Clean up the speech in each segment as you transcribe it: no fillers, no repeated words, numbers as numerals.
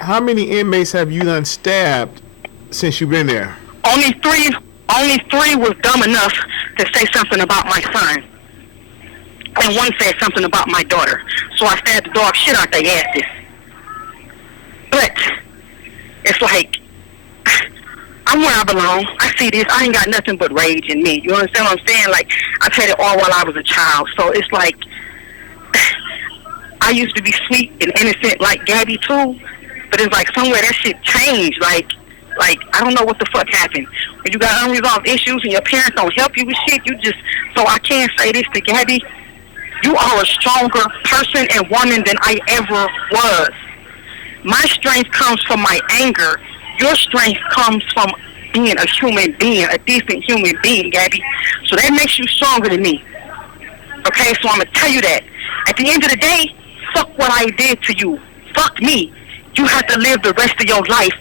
How many inmates have you done stabbed since you've been there? Only three. Only three was dumb enough to say something about my son, and one said something about my daughter. So I stabbed the dog shit out their asses. But it's like, I'm where I belong. I see this. I ain't got nothing but rage in me. You understand what I'm saying? Like, I've had it all while I was a child. So it's like, I used to be sweet and innocent like Gabby too, but it's like somewhere that shit changed. Like I don't know what the fuck happened. When you got unresolved issues and your parents don't help you with shit, you just, so I can't say this to Gabby. You are a stronger person and woman than I ever was. My strength comes from my anger. Your strength comes from being a human being, a decent human being, Gabby. So that makes you stronger than me. Okay, so I'm going to tell you that. At the end of the day, fuck what I did to you. Fuck me. You have to live the rest of your life.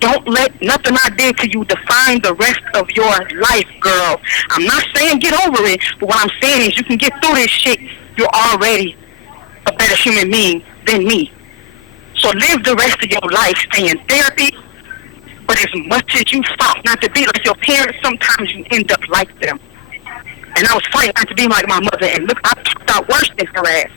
Don't let nothing I did to you define the rest of your life, girl. I'm not saying get over it, but what I'm saying is you can get through this shit. You're already a better human being than me. So live the rest of your life, stay in therapy, but as much as you fought not to be like your parents, sometimes you end up like them. And I was fighting not to be like my mother, and look, I turned out worse than her ass.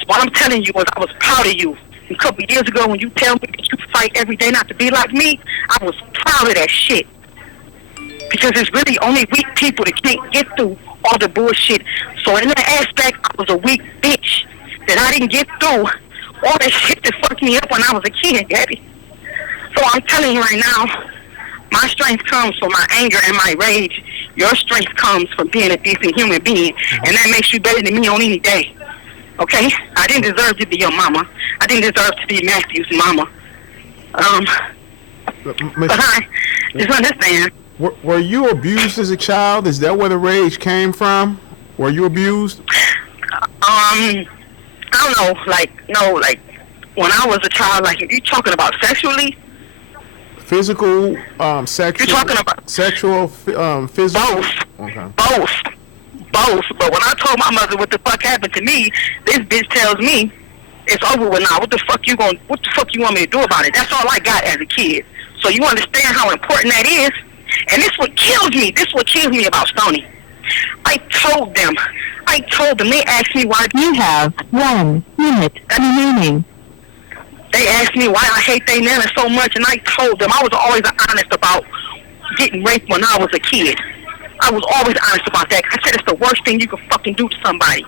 So what I'm telling you is I was proud of you. A couple of years ago when you tell me that you fight every day not to be like me, I was proud of that shit. Because it's really only weak people that can't get through all the bullshit. So in that aspect, I was a weak bitch that I didn't get through all that shit that fucked me up when I was a kid, Gabby. So I'm telling you right now, my strength comes from my anger and my rage. Your strength comes from being a decent human being, and that makes you better than me on any day. Okay? I didn't deserve to be your mama. I didn't deserve to be Matthew's mama. But I just understand. Were you abused as a child? Is that where the rage came from? Were you abused? I don't know. Like when I was a child, like if you're talking about sexually, physical, sexual. You're talking about sexual, physical. Both. Okay. Both. But when I told my mother what the fuck happened to me, this bitch tells me it's over with now. What the fuck you want me to do about it? That's all I got as a kid. So you understand how important that is? And this what kills me. This what kills me about Stoney. I told them. They asked me why. You have 1 minute remaining. They asked me why I hate they nana so much, and I told them I was always honest about getting raped when I was a kid. I was always honest about that. I said it's the worst thing you could fucking do to somebody.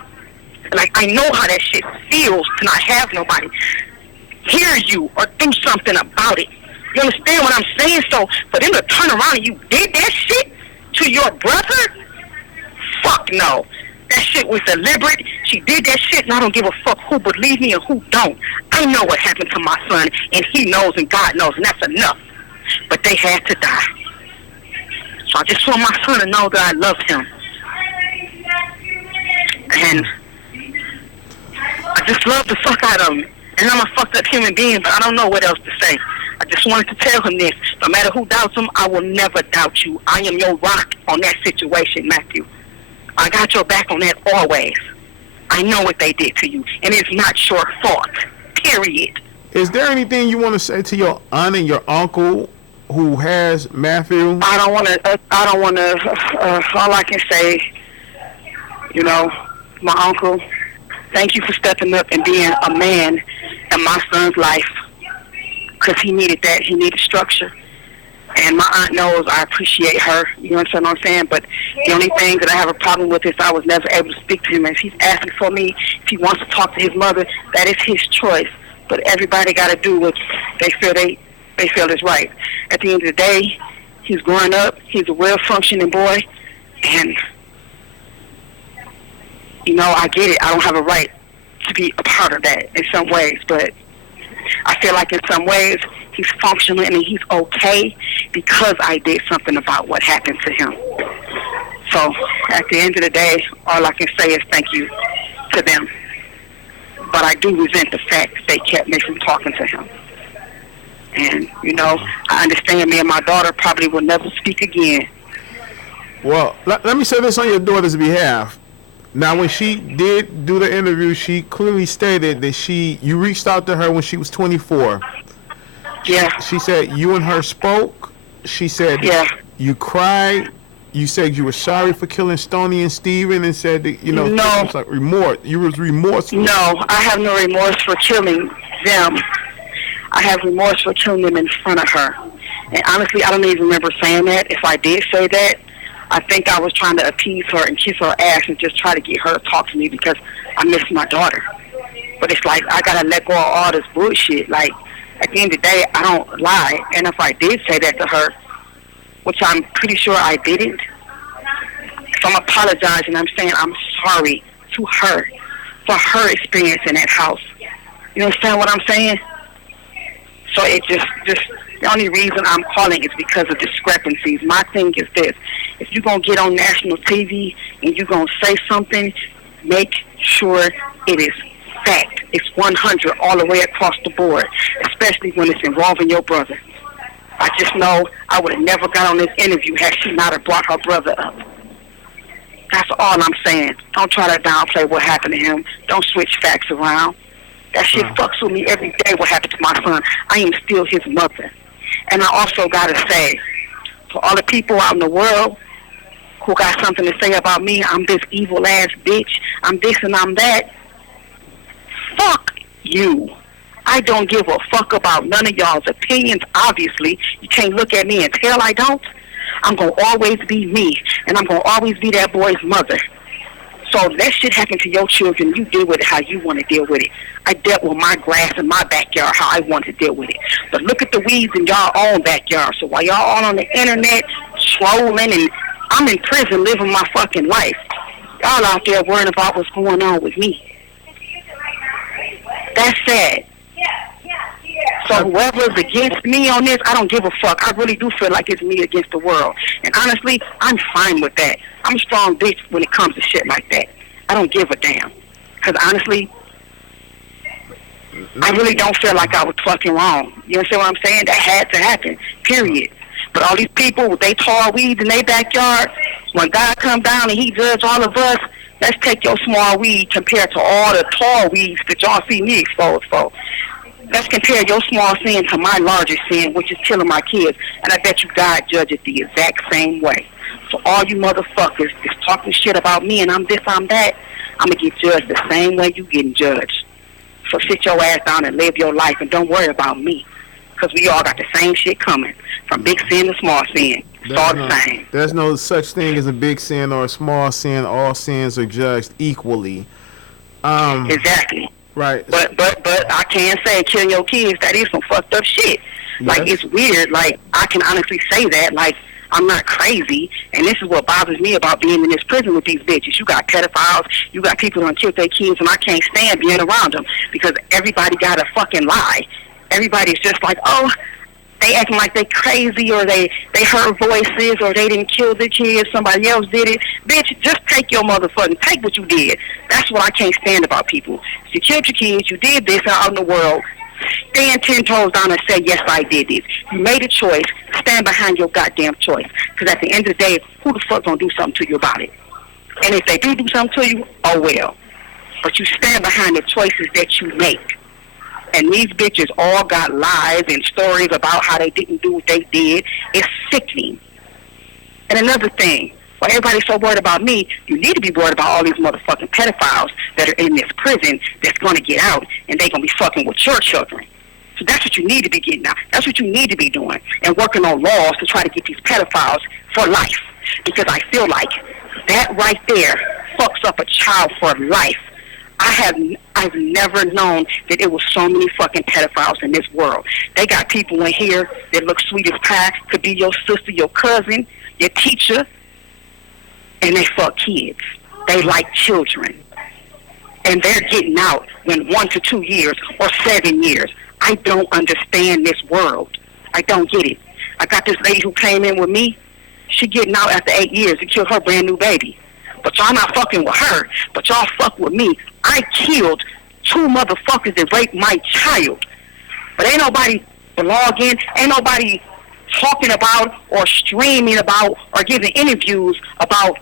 Like, I know how that shit feels to not have nobody hear you or do something about it. You understand what I'm saying? So for them to turn around and you did that shit to your brother? Fuck no. That shit was deliberate. She did that shit, and I don't give a fuck who believes me and who don't. I know what happened to my son, and he knows and God knows, and that's enough. But they had to die. So I just want my son to know that I love him. And I just love the fuck out of him. And I'm a fucked up human being, but I don't know what else to say. I just wanted to tell him this. No matter who doubts him, I will never doubt you. I am your rock on that situation, Matthew. I got your back on that always. I know what they did to you, and it's not your fault. Period. Is there anything you want to say to your aunt and your uncle who has Matthew? I don't want to. All I can say, you know, my uncle, thank you for stepping up and being a man in my son's life, because he needed that. He needed structure. And my aunt knows I appreciate her, you understand what I'm saying? But the only thing that I have a problem with is I was never able to speak to him. And if he's asking for me, if he wants to talk to his mother, that is his choice. But everybody got to do what they feel is right. At the end of the day, he's growing up. He's a well-functioning boy. And, you know, I get it. I don't have a right to be a part of that in some ways. But I feel like in some ways he's functional and he's okay because I did something about what happened to him. So at the end of the day, all I can say is thank you to them. But I do resent the fact that they kept me from talking to him. And, you know, I understand me and my daughter probably will never speak again. Well, let me say this on your daughter's behalf. Now, when she did do the interview, she clearly stated that you reached out to her when she was 24. Yeah. She said you and her spoke. She said Yeah. you cried. You said you were sorry for killing Stoney and Steven and said that, No. it was like remorse. You was remorseful. No, I have no remorse for killing them. I have remorse for killing them in front of her. And honestly, I don't even remember saying that. If I did say that, I think I was trying to appease her and kiss her ass and just try to get her to talk to me because I miss my daughter. But it's like, I gotta let go of all this bullshit. Like, at the end of the day, I don't lie. And if I did say that to her, which I'm pretty sure I didn't, so I'm apologizing. I'm saying I'm sorry to her for her experience in that house. You understand what I'm saying? So it just the only reason I'm calling is because of discrepancies. My thing is this: if you're gonna get on national TV and you're gonna say something, make sure it is fact. It's 100 all the way across the board, especially when it's involving your brother. I just know I would have never got on this interview had she not have brought her brother up. That's all I'm saying. Don't try to downplay what happened to him. Don't switch facts around. That shit fucks with me every day what happened to my son. I am still his mother. And I also got to say, for all the people out in the world who got something to say about me, I'm this evil-ass bitch, I'm this and I'm that, fuck you. I don't give a fuck about none of y'all's opinions, obviously. You can't look at me and tell I don't. I'm going to always be me, and I'm going to always be that boy's mother. So that shit happened to your children. You deal with it how you want to deal with it. I dealt with my grass in my backyard how I want to deal with it. But look at the weeds in y'all own backyard. So while y'all all on the internet trolling and I'm in prison living my fucking life, y'all out there worrying about what's going on with me. That's sad. So whoever's against me on this, I don't give a fuck. I really do feel like it's me against the world. And honestly, I'm fine with that. I'm a strong bitch when it comes to shit like that. I don't give a damn. Because honestly, I really don't feel like I was fucking wrong. You understand what I'm saying? That had to happen, period. But all these people, they tall weeds in their backyard, when God come down and he judge all of us, let's take your small weed compared to all the tall weeds that y'all see me exposed for. Let's compare your small sin to my largest sin, which is killing my kids. And I bet you God judges the exact same way. So all you motherfuckers is talking shit about me and I'm this, I'm that, I'm going to get judged the same way you getting judged. So sit your ass down and live your life and don't worry about me. Because we all got the same shit coming, from big sin to small sin. It's all the same. There's no such thing as a big sin or a small sin. All sins are judged equally. Exactly. Right. But I can say killing your kids, that is some fucked up shit. Yes. Like, it's weird. Like, I can honestly say that. Like, I'm not crazy. And this is what bothers me about being in this prison with these bitches. You got pedophiles. You got people who done killed their kids, and I can't stand being around them because everybody got to fucking lie. Everybody's just like, oh, they acting like they crazy or they heard voices or they didn't kill the kids, somebody else did it. Bitch, just take your motherfucking, take what you did. That's what I can't stand about people. You killed your kids, you did this out in the world, stand 10 toes down and say, yes, I did this. You made a choice, stand behind your goddamn choice. Because at the end of the day, who the fuck gonna do something to you about it? And if they do something to you, oh well. But you stand behind the choices that you make. And these bitches all got lies and stories about how they didn't do what they did. It's sickening. And another thing, while everybody's so worried about me, you need to be worried about all these motherfucking pedophiles that are in this prison that's going to get out and they're going to be fucking with your children. So that's what you need to be getting out. That's what you need to be doing and working on laws to try to get these pedophiles for life. Because I feel like that right there fucks up a child for life. I've never known that it was so many fucking pedophiles in this world. They got people in here that look sweet as pie, could be your sister, your cousin, your teacher, and they fuck kids. They like children. And they're getting out in 1 to 2 years or 7 years. I don't understand this world. I don't get it. I got this lady who came in with me. She getting out after 8 years to kill her brand new baby. But y'all not fucking with her, but y'all fuck with me. I killed 2 motherfuckers that raped my child. But ain't nobody blogging, ain't nobody talking about or streaming about or giving interviews about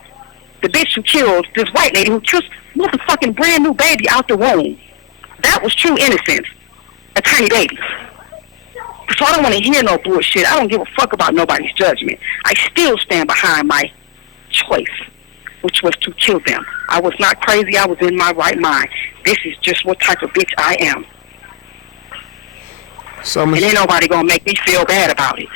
the bitch who killed this white lady who killed motherfucking brand new baby out the womb. That was true innocence. A tiny baby. So I don't want to hear no bullshit. I don't give a fuck about nobody's judgment. I still stand behind my choice, which was to kill them. I was not crazy. I was in my right mind. This is just what type of bitch I am. So and ain't nobody gonna make me feel bad about it.